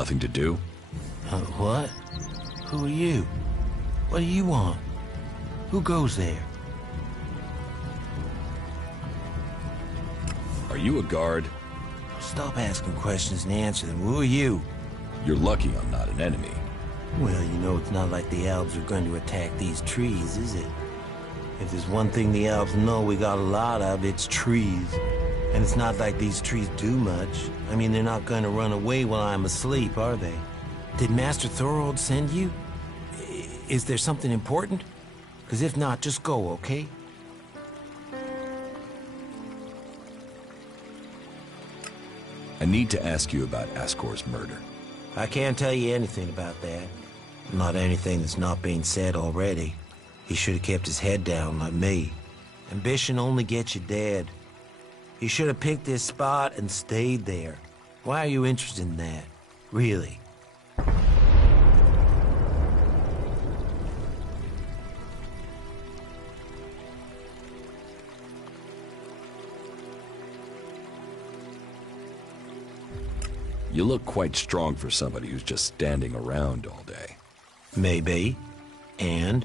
Nothing to do? What? Who are you? What do you want? Who goes there? Are you a guard? Stop asking questions and answer them. Who are you? You're lucky I'm not an enemy. Well, you know, it's not like the Albs are going to attack these trees, is it? If there's one thing the Albs know we got a lot of, it's trees. And it's not like these trees do much. I mean, they're not going to run away while I'm asleep, are they? Did Master Thorold send you? Is there something important? Because if not, just go, okay? I need to ask you about Ascor's murder. I can't tell you anything about that. Not anything that's not being said already. He should have kept his head down like me. Ambition only gets you dead. He should have picked this spot and stayed there. Why are you interested in that? Really? You look quite strong for somebody who's just standing around all day. Maybe. And?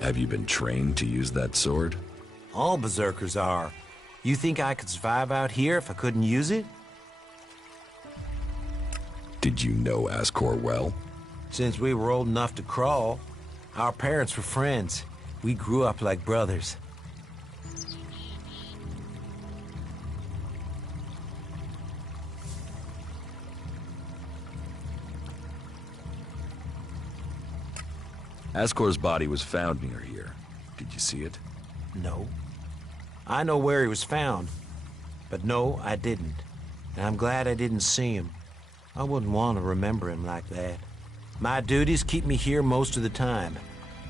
Have you been trained to use that sword? All berserkers are. You think I could survive out here if I couldn't use it? Did you know Ascor well? Since we were old enough to crawl, our parents were friends. We grew up like brothers. Ascor's body was found near here. Did you see it? No. I know where he was found. But no, I didn't. And I'm glad I didn't see him. I wouldn't want to remember him like that. My duties keep me here most of the time.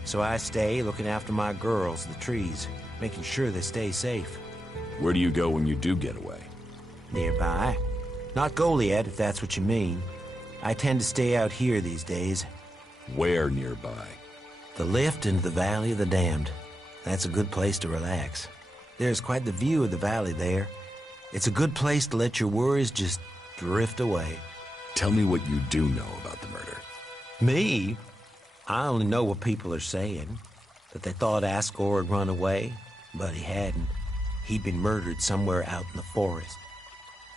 So I stay looking after my girls, the trees, making sure they stay safe. Where do you go when you do get away? Nearby. Not Goliad, if that's what you mean. I tend to stay out here these days. Where nearby? The lift into the Valley of the Damned. That's a good place to relax. There's quite the view of the valley there. It's a good place to let your worries just drift away. Tell me what you do know about the murder. Me? I only know what people are saying. That they thought Ascor had run away, but he hadn't. He'd been murdered somewhere out in the forest.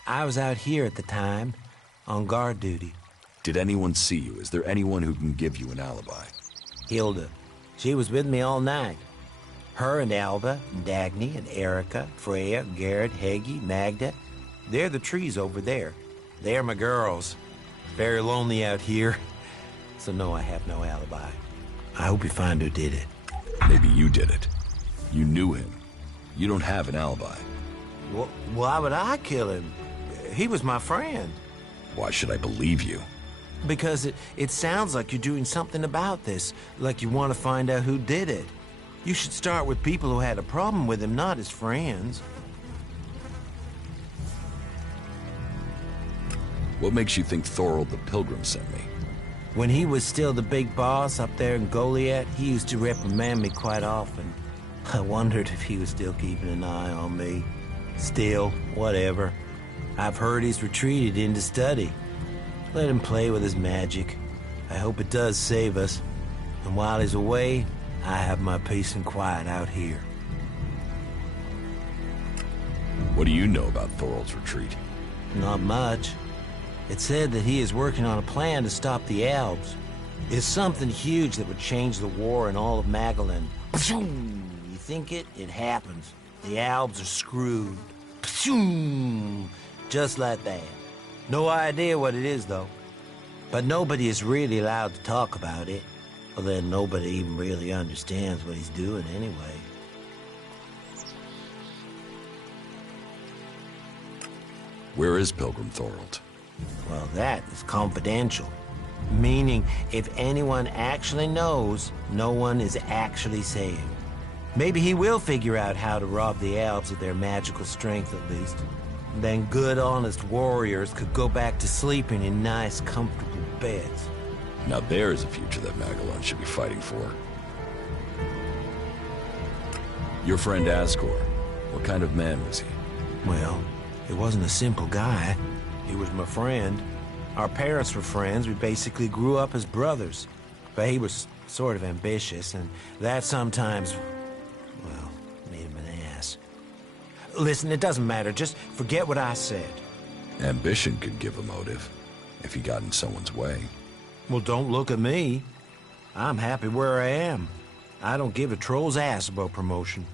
I was out here at the time, on guard duty. Did anyone see you? Is there anyone who can give you an alibi? Hilda. She was with me all night. Her and Alva, and Dagny, and Erica, Freya, Garrett, Heggie, Magda. They're the trees over there. They're my girls. Very lonely out here. So no, I have no alibi. I hope you find who did it. Maybe you did it. You knew him. You don't have an alibi. Well, why would I kill him? He was my friend. Why should I believe you? Because it sounds like you're doing something about this, like you want to find out who did it. You should start with people who had a problem with him, not his friends. What makes you think Thorold the Pilgrim sent me? When he was still the big boss up there in Goliad, he used to reprimand me quite often. I wondered if he was still keeping an eye on me. Still, whatever. I've heard he's retreated into study. Let him play with his magic. I hope it does save us. And while he's away, I have my peace and quiet out here. What do you know about Thorold's retreat? Not much. It said that he is working on a plan to stop the Albs. It's something huge that would change the war in all of Magellan. You think it? It happens. The Albs are screwed. Just like that. No idea what it is, though. But nobody is really allowed to talk about it. Well, then nobody even really understands what he's doing anyway. Where is Pilgrim Thorold? Well, that is confidential. Meaning, if anyone actually knows, no one is actually saying. Maybe he will figure out how to rob the Albs of their magical strength, at least. Then good, honest warriors could go back to sleeping in nice, comfortable beds. Now there is a future that Magellan should be fighting for. Your friend Ascor, what kind of man was he? Well, He wasn't a simple guy. He was my friend. Our parents were friends. We basically grew up as brothers. But he was sort of ambitious, and that sometimes, well, made him an ass. Listen, it doesn't matter. Just forget what I said. Ambition could give a motive, if he got in someone's way. Well, don't look at me. I'm happy where I am. I don't give a troll's ass about promotion.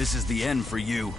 This is the end for you.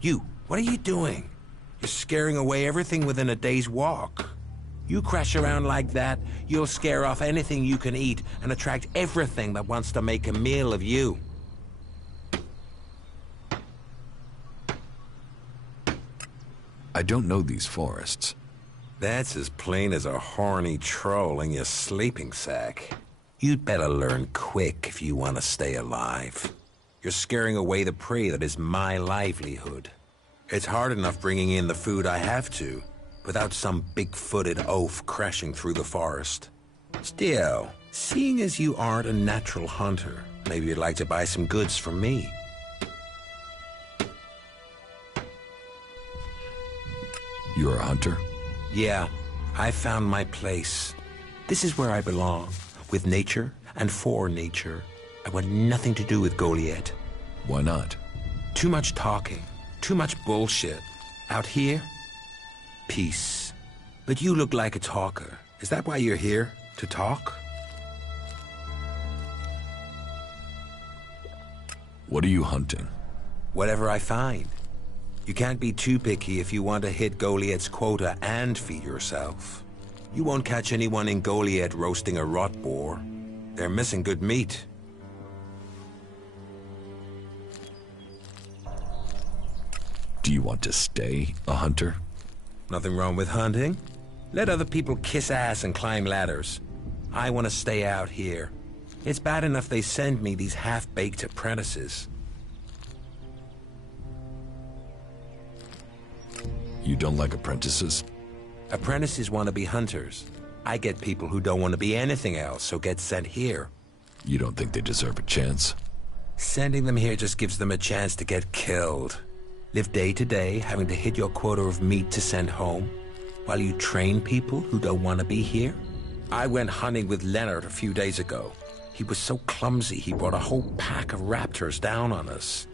You, what are you doing? You're scaring away everything within a day's walk. You crash around like that, you'll scare off anything you can eat and attract everything that wants to make a meal of you. I don't know these forests. That's as plain as a horny troll in your sleeping sack. You'd better learn quick if you want to stay alive. You're scaring away the prey that is my livelihood. It's hard enough bringing in the food I have to, without some big-footed oaf crashing through the forest. Still, seeing as you aren't a natural hunter, maybe you'd like to buy some goods from me. You're a hunter? Yeah, I found my place. This is where I belong, with nature and for nature. I want nothing to do with Goliath. Why not? Too much talking, too much bullshit. Out here, peace. But you look like a talker. Is that why you're here? To talk? What are you hunting? Whatever I find. You can't be too picky if you want to hit Goliath's quota and feed yourself. You won't catch anyone in Goliath roasting a rot boar. They're missing good meat. Do you want to stay a hunter? Nothing wrong with hunting. Let other people kiss ass and climb ladders. I want to stay out here. It's bad enough they send me these half-baked apprentices. You don't like apprentices? Apprentices want to be hunters. I get people who don't want to be anything else, so get sent here. You don't think they deserve a chance? Sending them here just gives them a chance to get killed. Live day to day, having to hit your quota of meat to send home, while you train people who don't want to be here? I went hunting with Leonard a few days ago. He was so clumsy, he brought a whole pack of raptors down on us.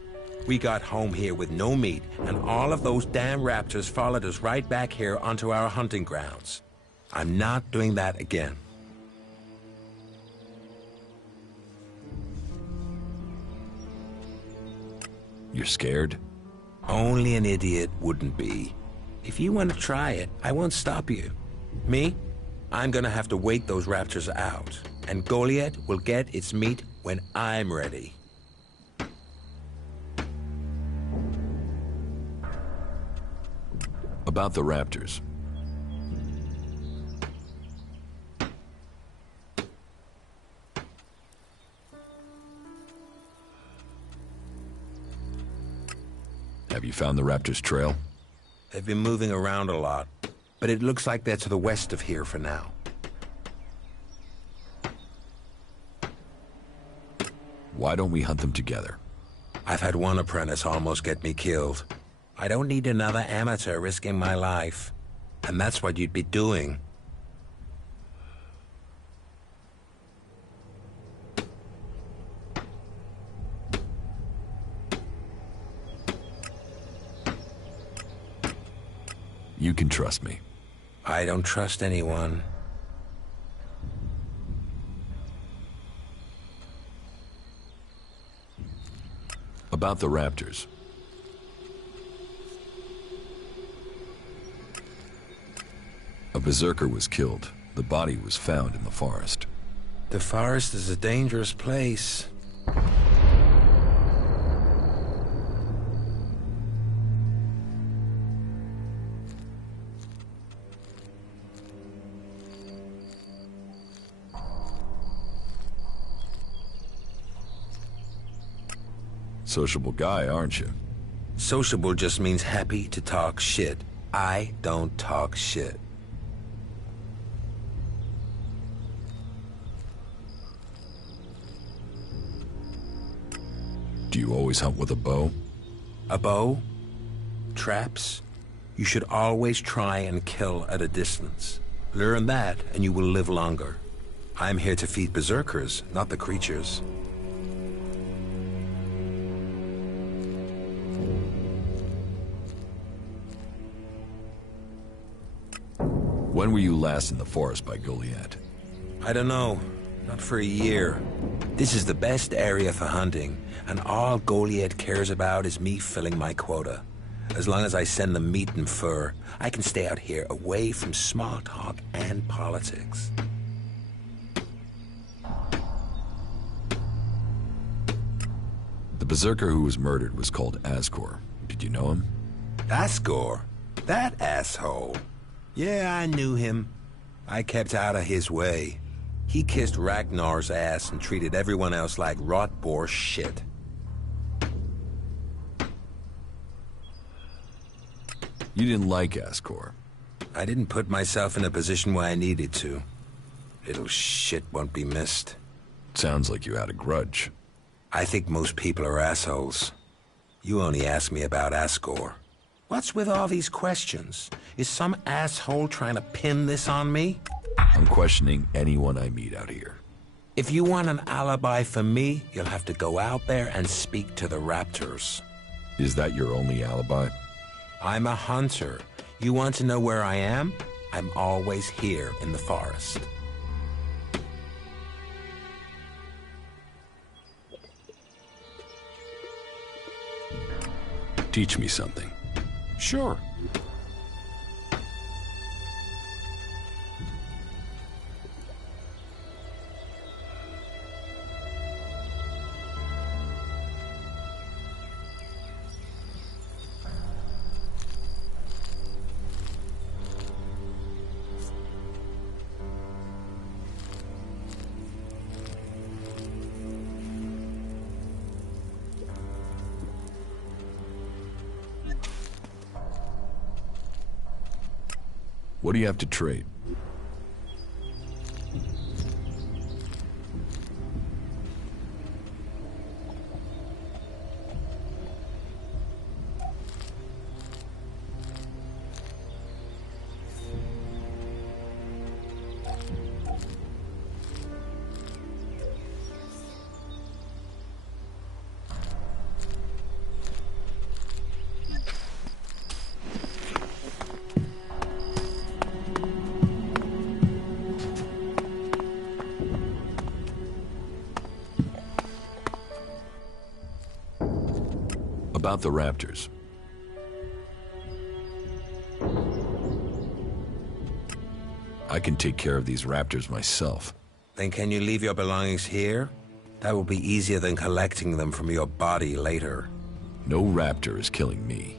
We got home here with no meat, and all of those damn raptors followed us right back here onto our hunting grounds. I'm not doing that again. You're scared? Only an idiot wouldn't be. If you want to try it, I won't stop you. Me? I'm gonna have to wait those raptors out, and Goliath will get its meat when I'm ready. About the raptors. Have you found the raptors' trail? They've been moving around a lot, but it looks like they're to the west of here for now. Why don't we hunt them together? I've had one apprentice almost get me killed. I don't need another amateur risking my life. And that's what you'd be doing. You can trust me. I don't trust anyone. About the raptors. A berserker was killed. The body was found in the forest. The forest is a dangerous place. Sociable guy, aren't you? Sociable just means happy to talk shit. I don't talk shit. Do you always hunt with a bow? A bow? Traps? You should always try and kill at a distance. Learn that, and you will live longer. I'm here to feed berserkers, not the creatures. When were you last in the forest by Goliath? I don't know. Not for a year. This is the best area for hunting, and all Goliath cares about is me filling my quota. As long as I send them meat and fur, I can stay out here away from small talk and politics. The berserker who was murdered was called Ascor. Did you know him? Ascor? That asshole. Yeah, I knew him. I kept out of his way. He kissed Ragnar's ass and treated everyone else like rot boar shit. You didn't like Ascor. I didn't put myself in a position where I needed to. Little shit won't be missed. Sounds like you had a grudge. I think most people are assholes. You only asked me about Ascor. What's with all these questions? Is some asshole trying to pin this on me? I'm questioning anyone I meet out here. If you want an alibi for me, you'll have to go out there and speak to the raptors. Is that your only alibi? I'm a hunter. You want to know where I am? I'm always here in the forest. Teach me something. Sure. What do you have to trade? About the raptors. I can take care of these raptors myself. Then can you leave your belongings here? That will be easier than collecting them from your body later. No raptor is killing me.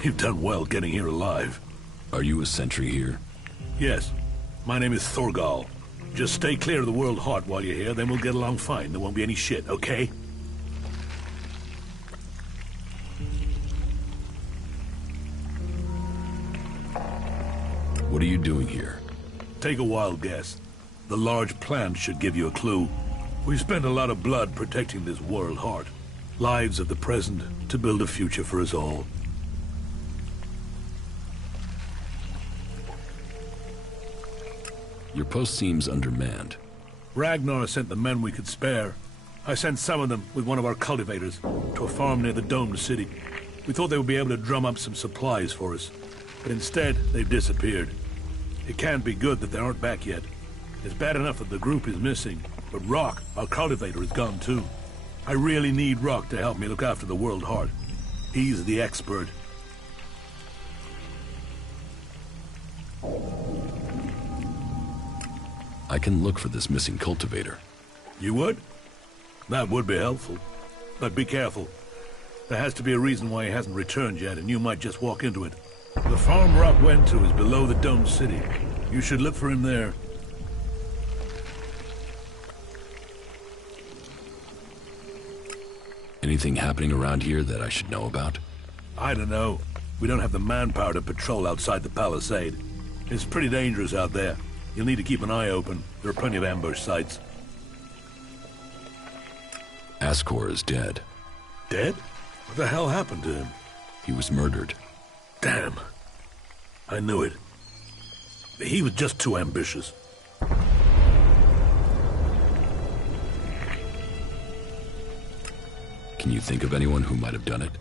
You've done well getting here alive. Are you a sentry here? Yes. My name is Thorgal. Just stay clear of the World Heart while you're here, then we'll get along fine. There won't be any shit, okay? What are you doing here? Take a wild guess. The large plant should give you a clue. We've spent a lot of blood protecting this World Heart. Lives of the present to build a future for us all. Your post seems undermanned. Ragnar sent the men we could spare. I sent some of them with one of our cultivators to a farm near the domed city. We thought they would be able to drum up some supplies for us, but instead they've disappeared. It can't be good that they aren't back yet. It's bad enough that the group is missing, but Rock, our cultivator, is gone too. I really need Rock to help me look after the World Heart. He's the expert. I can look for this missing cultivator. You would? That would be helpful. But be careful. There has to be a reason why he hasn't returned yet, and you might just walk into it. The farm Rock went to is below the domed city. You should look for him there. Anything happening around here that I should know about? I don't know. We don't have the manpower to patrol outside the palisade. It's pretty dangerous out there. You'll need to keep an eye open. There are plenty of ambush sites. Ascor is dead. Dead? What the hell happened to him? He was murdered. Damn. I knew it. He was just too ambitious. Can you think of anyone who might have done it?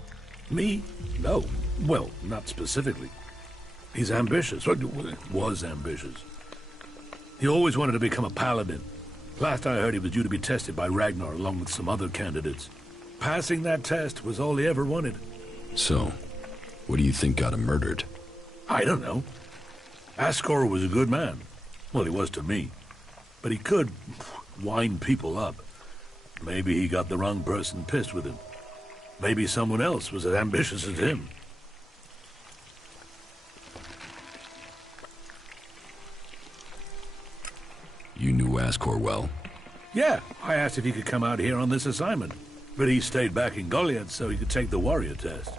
Me? No. Well, not specifically. He's ambitious. Or was ambitious. He always wanted to become a paladin. Last I heard, he was due to be tested by Ragnar along with some other candidates. Passing that test was all he ever wanted. So, what do you think got him murdered? I don't know. Ascor was a good man. Well, he was to me. But he could wind people up. Maybe he got the wrong person pissed with him. Maybe someone else was as ambitious as him. You knew Ascor well? Yeah, I asked if he could come out here on this assignment. But he stayed back in Goliath so he could take the warrior test.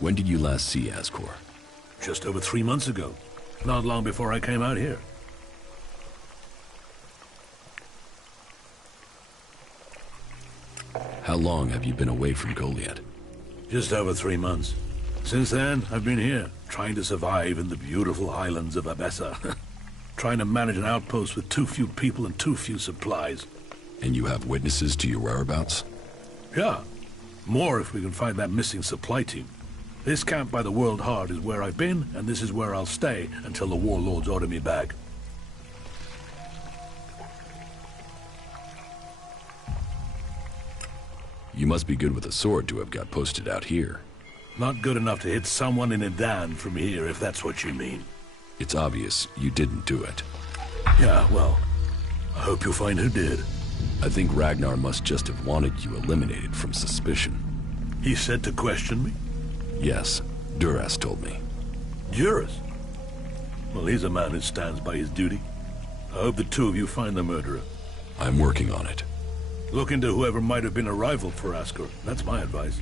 When did you last see Ascor? Just over 3 months ago. Not long before I came out here. How long have you been away from Goliath? Just over 3 months. Since then, I've been here, trying to survive in the beautiful islands of Abessa. Trying to manage an outpost with too few people and too few supplies. And you have witnesses to your whereabouts? Yeah. More if we can find that missing supply team. This camp by the World Heart is where I've been, and this is where I'll stay until the warlords order me back. You must be good with a sword to have got posted out here. Not good enough to hit someone in Idan from here, if that's what you mean. It's obvious you didn't do it. Yeah, well, I hope you'll find who did. I think Ragnar must just have wanted you eliminated from suspicion. He said to question me? Yes, Duras told me. Duras? Well, he's a man who stands by his duty. I hope the two of you find the murderer. I'm working on it. Look into whoever might have been a rival for Askar. That's my advice.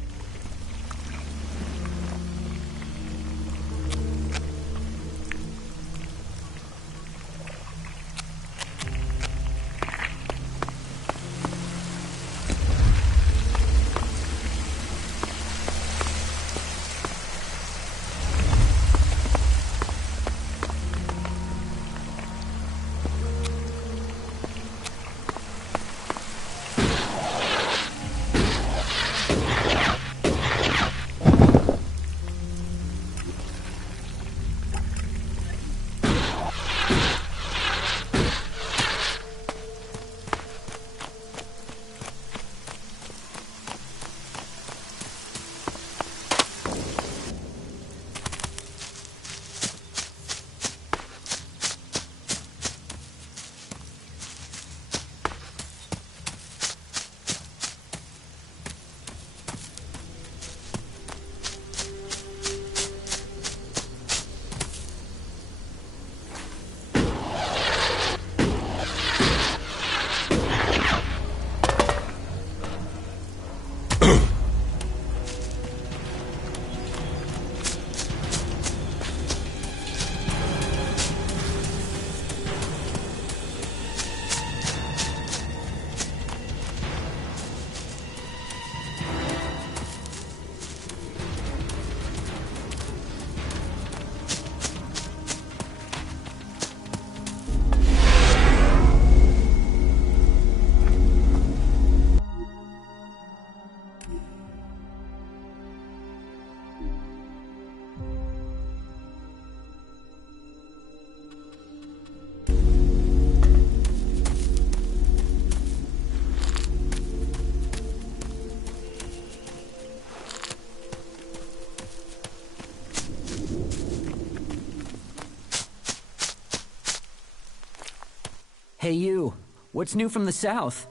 Hey you, what's new from the south?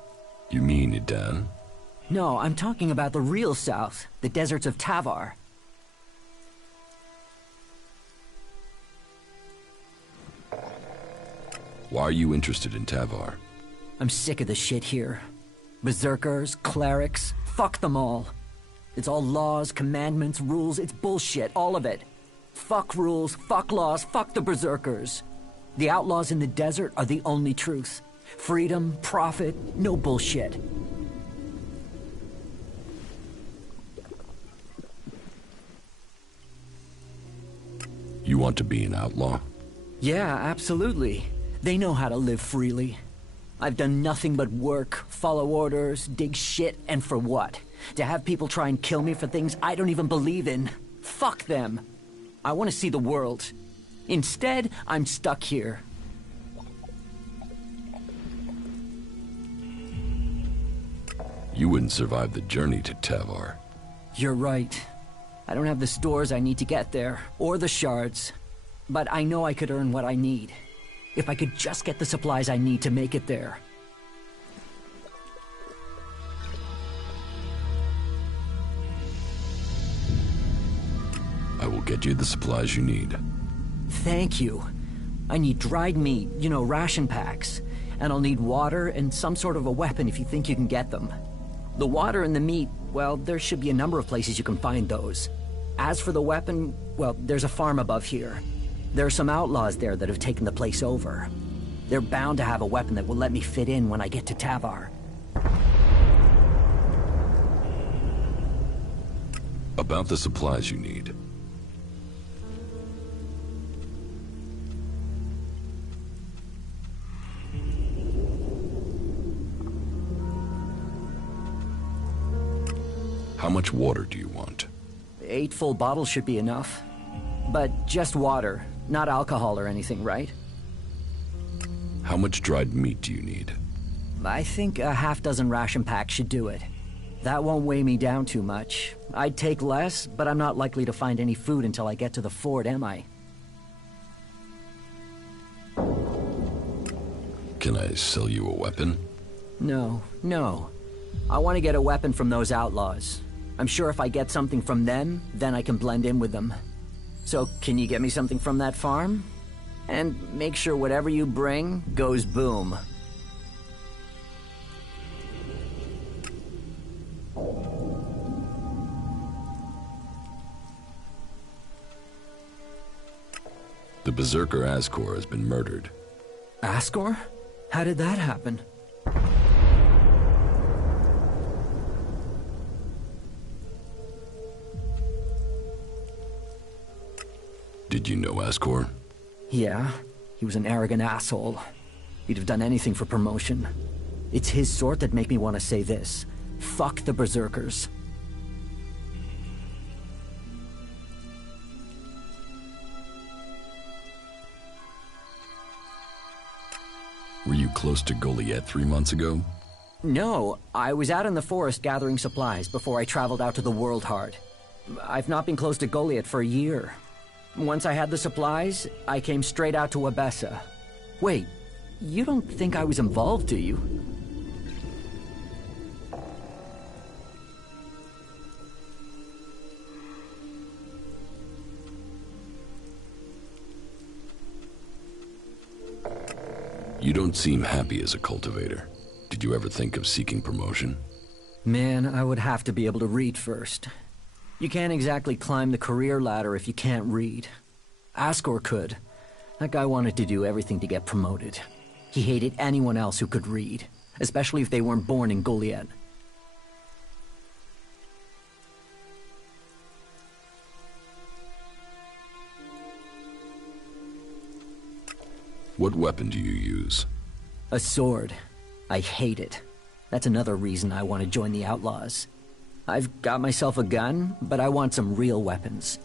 You mean Idan? No, I'm talking about the real south, the deserts of Tavar. Why are you interested in Tavar? I'm sick of the shit here. Berserkers, clerics, fuck them all. It's all laws, commandments, rules, it's bullshit, all of it. Fuck rules, fuck laws, fuck the berserkers. The outlaws in the desert are the only truth. Freedom, profit, no bullshit. You want to be an outlaw? Yeah, absolutely. They know how to live freely. I've done nothing but work, follow orders, dig shit, and for what? To have people try and kill me for things I don't even believe in. Fuck them. I want to see the world. Instead, I'm stuck here. You wouldn't survive the journey to Tavar. You're right. I don't have the stores I need to get there, or the shards. But I know I could earn what I need. If I could just get the supplies I need to make it there. I will get you the supplies you need. Thank you. I need dried meat, you know, ration packs. And I'll need water and some sort of a weapon if you think you can get them. The water and the meat, well, there should be a number of places you can find those. As for the weapon, well, there's a farm above here. There are some outlaws there that have taken the place over. They're bound to have a weapon that will let me fit in when I get to Tavar. About the supplies you need. How much water do you want? 8 full bottles should be enough. But just water, not alcohol or anything, right? How much dried meat do you need? I think a half-dozen ration packs should do it. That won't weigh me down too much. I'd take less, but I'm not likely to find any food until I get to the fort, am I? Can I sell you a weapon? No, no. I want to get a weapon from those outlaws. I'm sure if I get something from them, then I can blend in with them. So, can you get me something from that farm? And make sure whatever you bring goes boom. The Berserker Ascor has been murdered. Ascor? How did that happen? Did you know Ascor? Yeah, he was an arrogant asshole. He'd have done anything for promotion. It's his sort that make me want to say this. Fuck the Berserkers. Were you close to Goliath 3 months ago? No, I was out in the forest gathering supplies before I traveled out to the World Heart. I've not been close to Goliath for a year. Once I had the supplies, I came straight out to Abessa. Wait, you don't think I was involved, do you? You don't seem happy as a cultivator. Did you ever think of seeking promotion? Man, I would have to be able to read first. You can't exactly climb the career ladder if you can't read. Ascor could. That guy wanted to do everything to get promoted. He hated anyone else who could read, especially if they weren't born in Goliath. What weapon do you use? A sword. I hate it. That's another reason I want to join the Outlaws. I've got myself a gun, but I want some real weapons.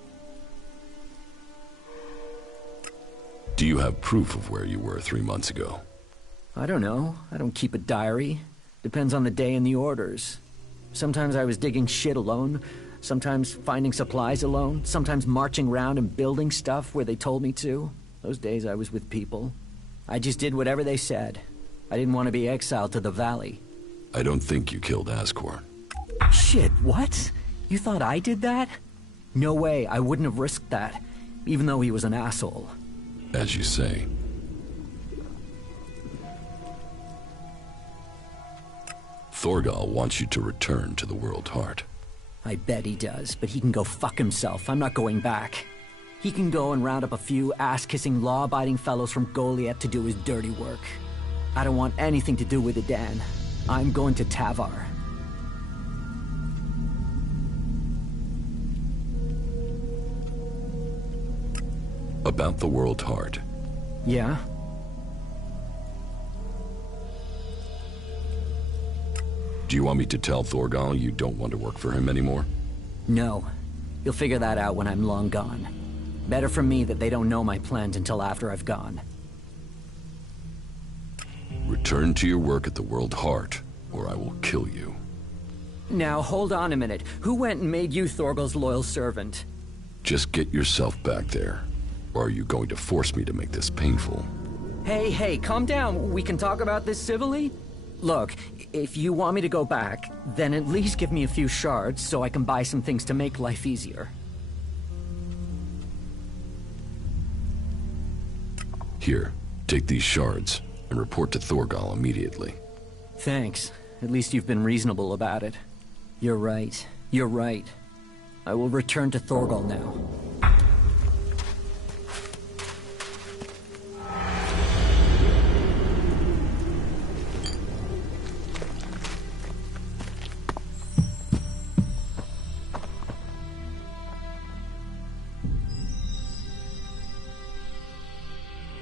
Do you have proof of where you were 3 months ago? I don't know. I don't keep a diary. Depends on the day and the orders. Sometimes I was digging shit alone, sometimes finding supplies alone, sometimes marching around and building stuff where they told me to. Those days I was with people. I just did whatever they said. I didn't want to be exiled to the valley. I don't think you killed Ascor. Shit, what? You thought I did that? No way, I wouldn't have risked that, even though he was an asshole. As you say. Thorgal wants you to return to the World Heart. I bet he does, but he can go fuck himself. I'm not going back. He can go and round up a few ass-kissing, law-abiding fellows from Goliath to do his dirty work. I don't want anything to do with it, Dan. I'm going to Tavar. About the World Heart. Yeah? Do you want me to tell Thorgal you don't want to work for him anymore? No. You'll figure that out when I'm long gone. Better for me that they don't know my plans until after I've gone. Return to your work at the World Heart, or I will kill you. Now, hold on a minute. Who went and made you Thorgal's loyal servant? Just get yourself back there. Or are you going to force me to make this painful? Hey, calm down. We can talk about this civilly? Look, if you want me to go back, then at least give me a few shards so I can buy some things to make life easier. Here, take these shards, and report to Thorgal immediately. Thanks. At least you've been reasonable about it. You're right. You're right. I will return to Thorgal now.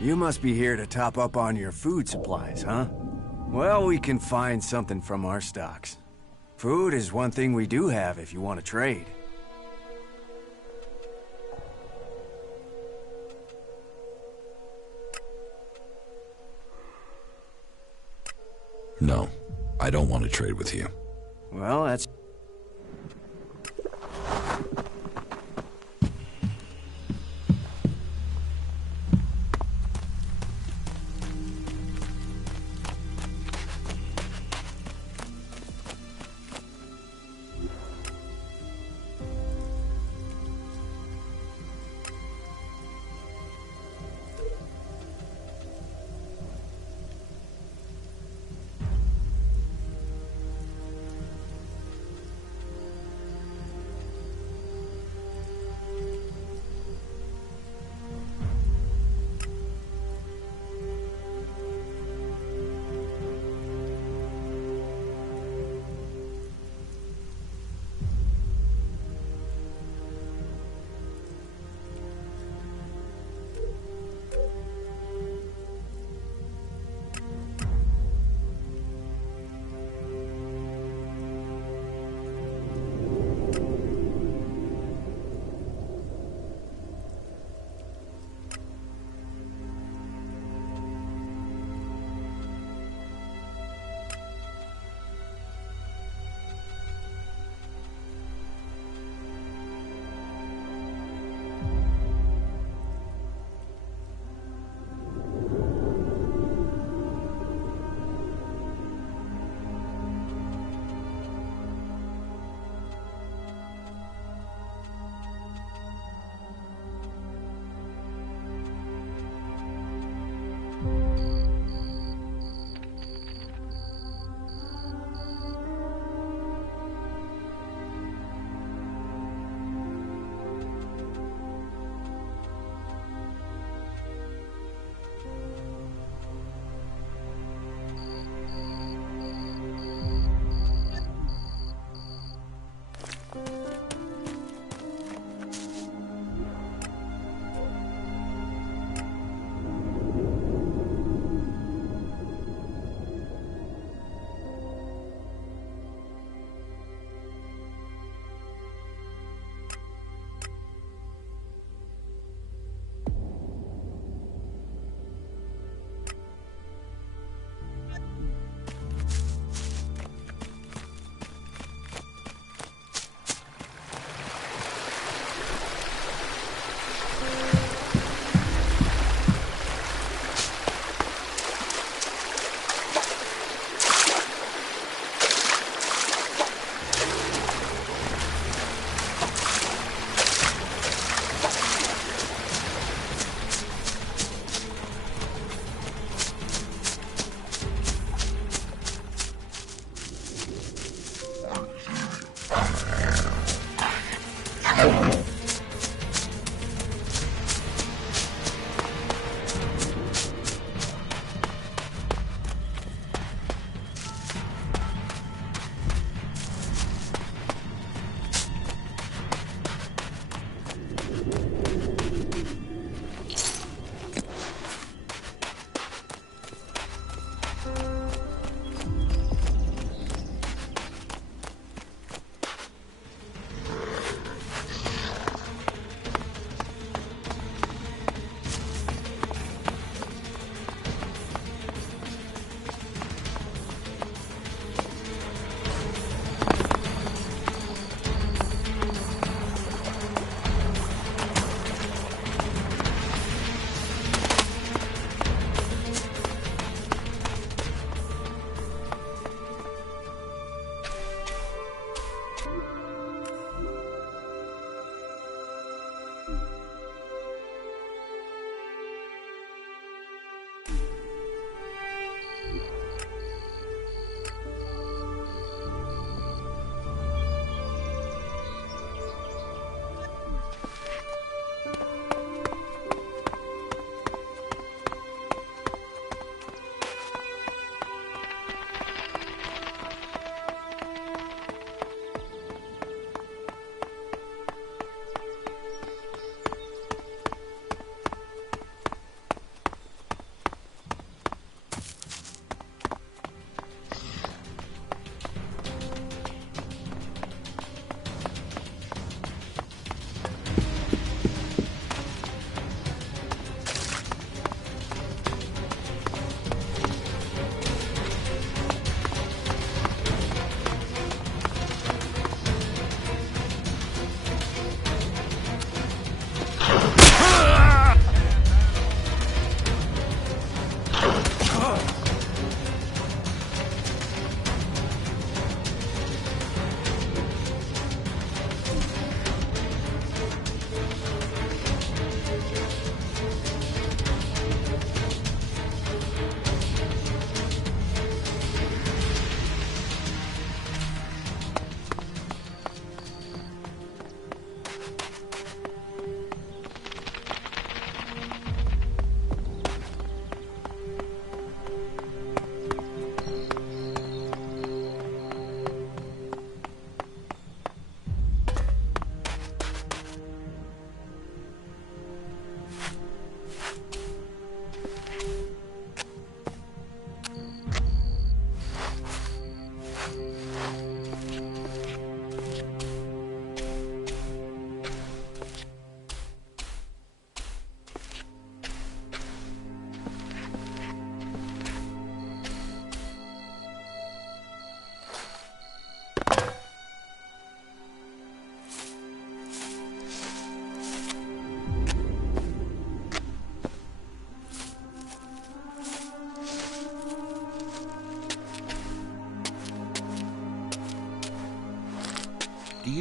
You must be here to top up on your food supplies, huh? Well, we can find something from our stocks. Food is one thing we do have if you want to trade. No, I don't want to trade with you. Well, that's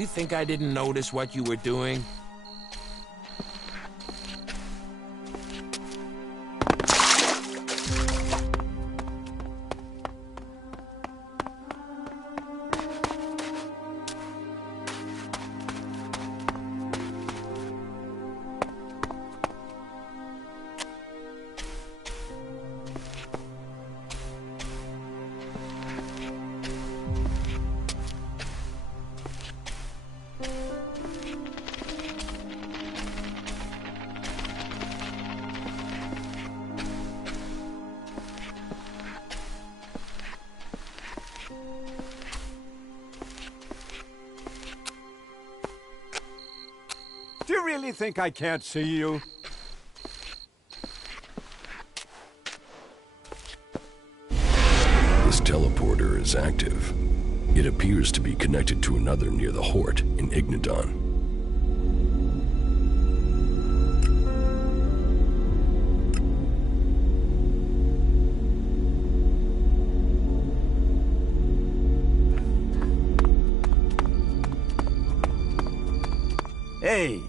think I didn't notice what you were doing? Do you really think I can't see you? This teleporter is active. It appears to be connected to another near the Hort in Ignadon. Hey,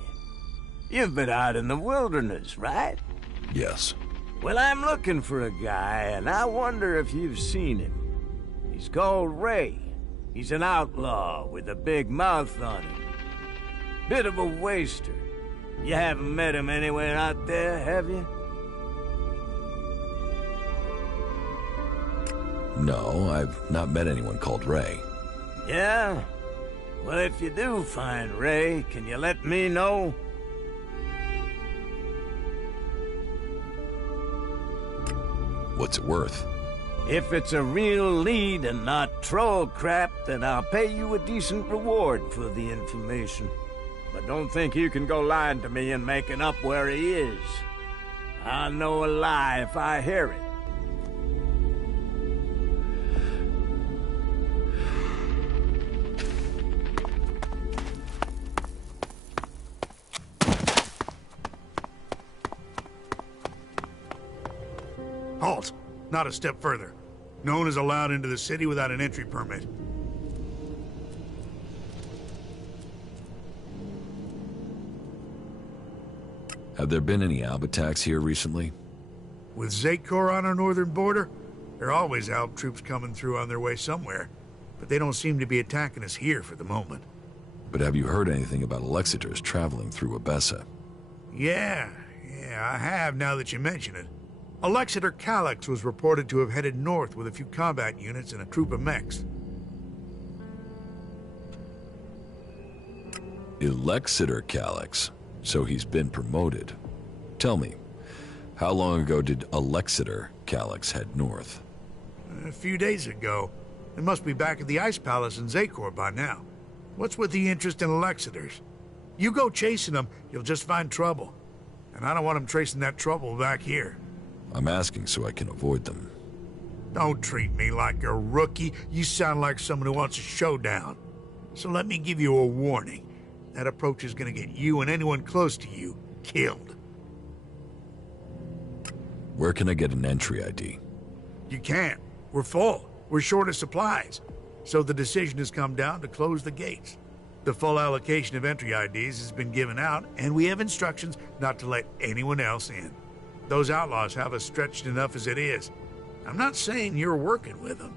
you've been out in the wilderness, right? Yes. Well, I'm looking for a guy, and I wonder if you've seen him. He's called Ray. He's an outlaw with a big mouth on him. Bit of a waster. You haven't met him anywhere out there, have you? No, I've not met anyone called Ray. Yeah? Well, if you do find Ray, can you let me know? What's it worth? If it's a real lead and not troll crap, then I'll pay you a decent reward for the information. But don't think you can go lying to me and making up where he is. I'll know a lie if I hear it. Halt! Not a step further. No one is allowed into the city without an entry permit. Have there been any Alb attacks here recently? With Zakor on our northern border, there are always Alb troops coming through on their way somewhere. But they don't seem to be attacking us here for the moment. But have you heard anything about Alexiters traveling through Abessa? Yeah, I have now that you mention it. Alexiter Calyx was reported to have headed north with a few combat units and a troop of mechs. Alexiter Calyx? So he's been promoted. Tell me, how long ago did Alexiter Calyx head north? A few days ago. They must be back at the Ice Palace in Zakor by now. What's with the interest in Alexiters? You go chasing them, you'll just find trouble. And I don't want them tracing that trouble back here. I'm asking so I can avoid them. Don't treat me like a rookie. You sound like someone who wants a showdown. So let me give you a warning. That approach is gonna get you and anyone close to you killed. Where can I get an entry ID? You can't. We're full. We're short of supplies. So the decision has come down to close the gates. The full allocation of entry IDs has been given out, and we have instructions not to let anyone else in. Those outlaws have us stretched enough as it is. I'm not saying you're working with them,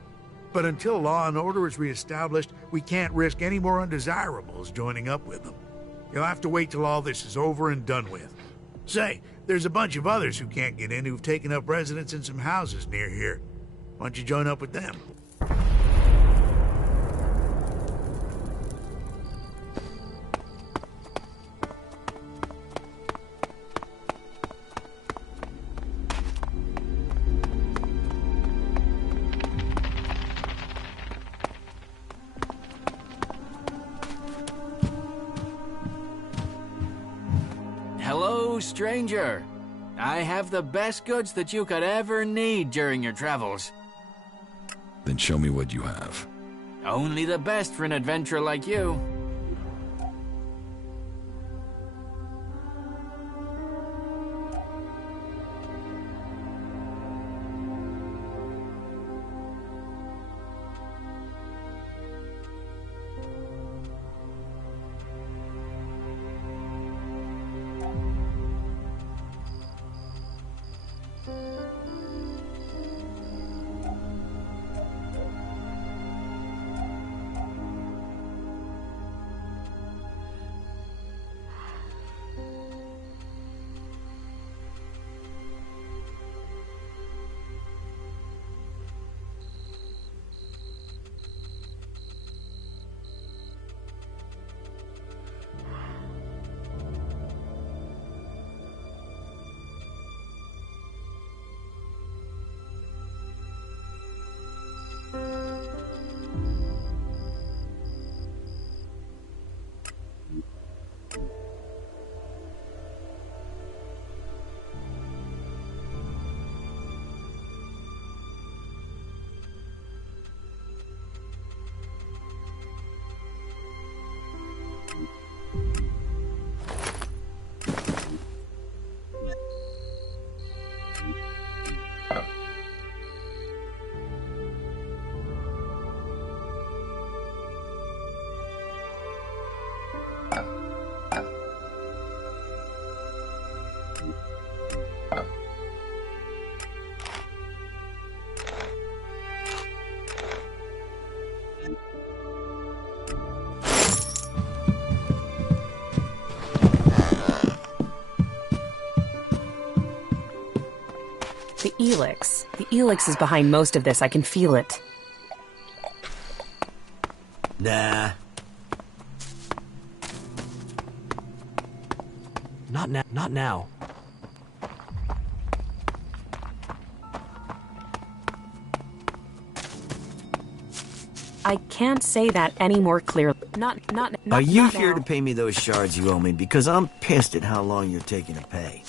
but until law and order is reestablished, we can't risk any more undesirables joining up with them. You'll have to wait till all this is over and done with. Say, there's a bunch of others who can't get in who've taken up residence in some houses near here. Why don't you join up with them? Hello, stranger. I have the best goods that you could ever need during your travels. Then show me what you have. Only the best for an adventurer like you. The ELEX. The ELEX is behind most of this. I can feel it. Nah. Not now. I can't say that any more clearly. Not Are you not here now. to pay me those shards you owe me? Because I'm pissed at how long you're taking to pay.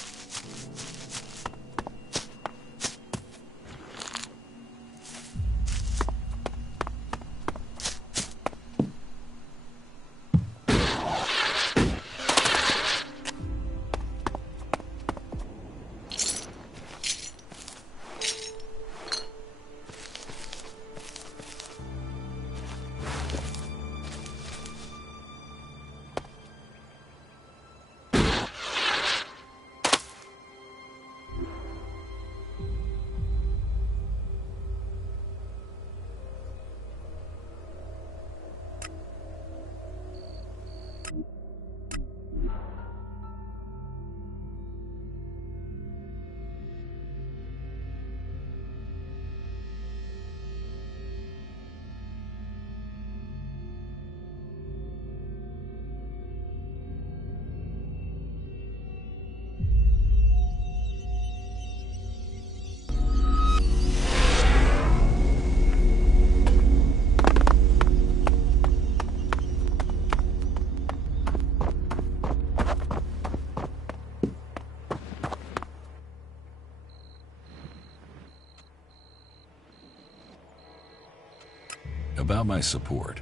About my support.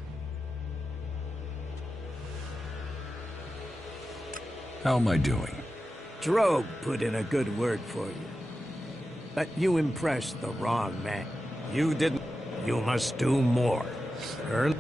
How am I doing? Drogue put in a good word for you. But you impressed the wrong man. You didn't. You must do more. Early.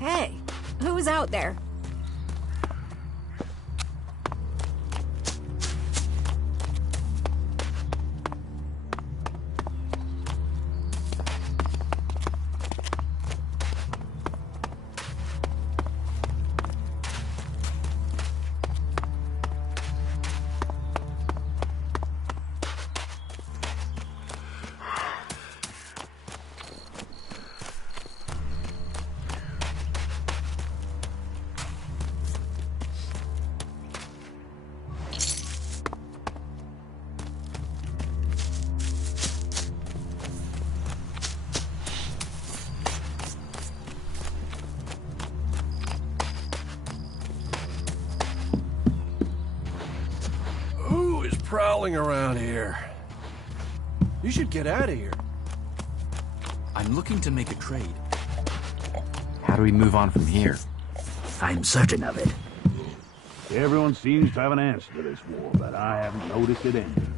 Hey, who's out there? Prowling around here. You should get out of here. I'm looking to make a trade. How do we move on from here? I'm certain of it. Everyone seems to have an answer to this war, but I haven't noticed it ending.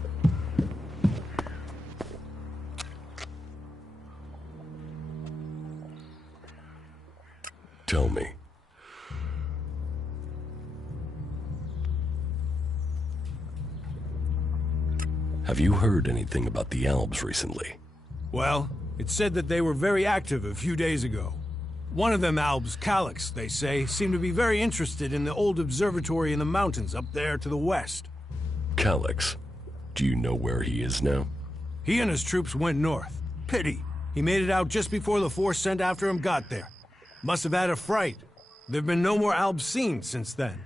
Tell me. Have you heard anything about the Alps recently? Well, it said that they were very active a few days ago. One of them Albs, Calyx, they say, seemed to be very interested in the old observatory in the mountains up there to the west. Calyx? Do you know where he is now? He and his troops went north. Pity. He made it out just before the force sent after him got there. Must have had a fright. There've been no more Albs seen since then.